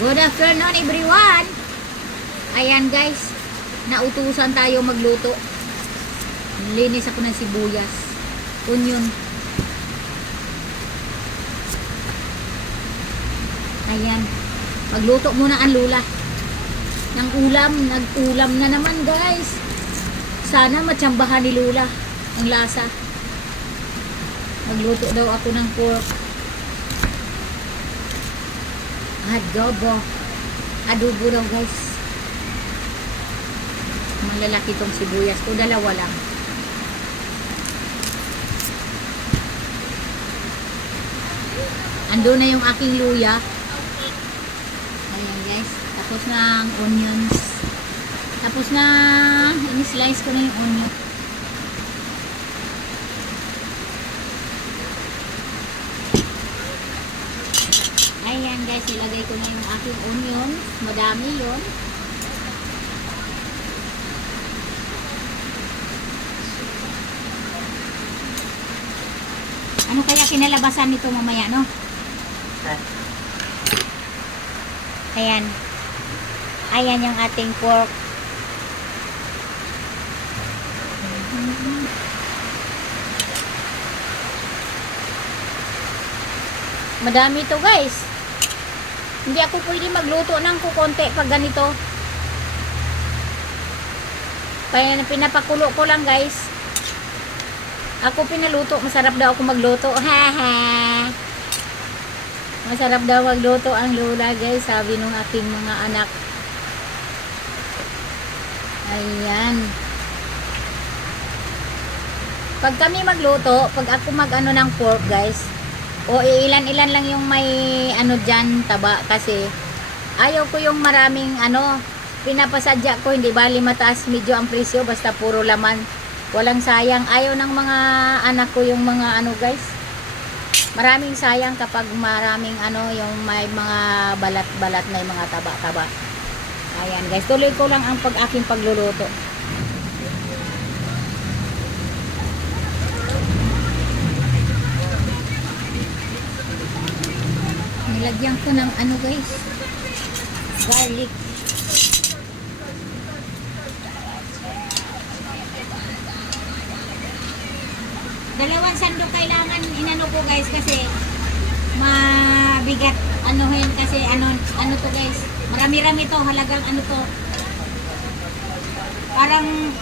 Good afternoon everyone. Ayan guys, nautusan tayo magluto. Linis ako ng sibuyas, onion. Ayan, magluto muna ang lula ng ulam. Nag-ulam na naman guys. Sana matsambahan ni Lula ang lasa. Magluto daw ako ng pork. Adobo daw guys. Malalaki tong sibuyas ko, dalawa lang. Ando na yung aking luya. Ayan guys, tapos na ang onions. Tapos na, in-slice ko na yung onion. Ayan guys, ilagay ko na yung aking onion. Madami yun. Ano kaya kinalabasan nito mamaya, no? Ayan. Ayan yung ating pork. Madami ito guys. Hindi ako pwede magluto ng kukonti pag ganito. Kaya pinapakulo ko lang guys. Ako pinaluto. Masarap daw ako magluto. Haha. Masarap daw magluto ang Lola guys. Sabi nung aking mga anak. Ayan. Pag kami magluto, pag ako mag-ano ng pork guys, o ilan-ilan lang yung may ano dyan, taba, kasi ayaw ko yung maraming ano, pinapasadya ko, hindi bali mataas medyo ang presyo, basta puro laman, walang sayang. Ayaw ng mga anak ko yung mga ano guys, maraming sayang kapag maraming ano, yung may mga balat-balat, may mga taba-taba. Ayan guys, tuloy ko lang ang aking pagluluto. Nilagyan ko ng ano guys, garlic. Dalawang sandok kailangan inano ko guys, kasi mabigat anuhin, kasi ano to guys, marami-rami to, halagang ano to, parang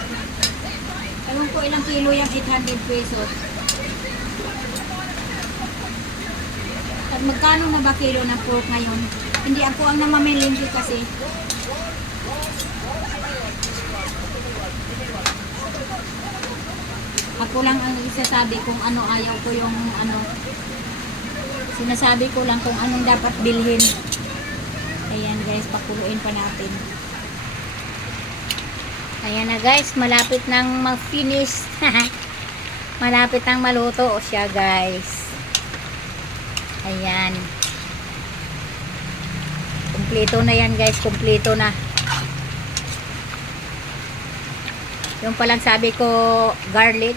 ewan ko ilang kilo yung 800 pesos. At magkano na ba kilo ng pork ngayon? Hindi ako ang namamilingki kasi. Ako lang ang isasabi kung ano ayaw ko yung ano. Sinasabi ko lang kung anong dapat bilhin. Ayan guys, pakuluin pa natin. Ayan na guys, malapit nang ma-finish. Malapit nang maluto siya guys. Ayan. Kumpleto na yan guys, kumpleto na. Yung palang sabi ko garlic,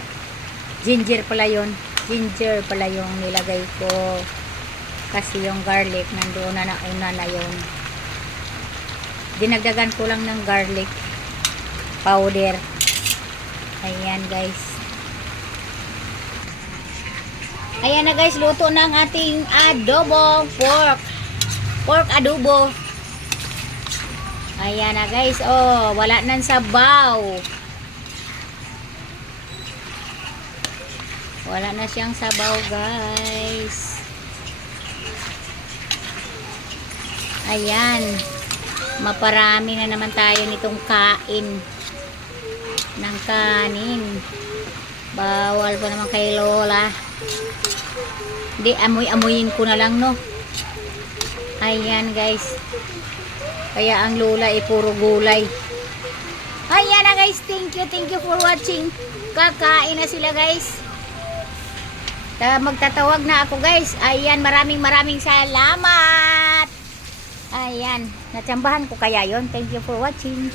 ginger pala yun. Ginger pala yung nilagay ko. Kasi yung garlic nandoon na una na yun. Dinagdagan ko lang ng garlic powder. Ayan guys. Ayan na guys, luto na ang ating adobo pork. Pork adobo. Ayan na guys, oh, wala nang sabaw. Wala na siyang sabaw guys. Ayan. Maparami na naman tayo nitong kain ng kanin. Bawal pa naman kay Lola. Hindi, amoy-amoyin ko na lang, no? Ayan, guys. Kaya ang Lola ay puro gulay. Ayan na, guys. Thank you for watching. Kakain na sila, guys. Magtatawag na ako, guys. Ayan, maraming salamat. Ayan, natsambahan ko kaya yon. Thank you for watching.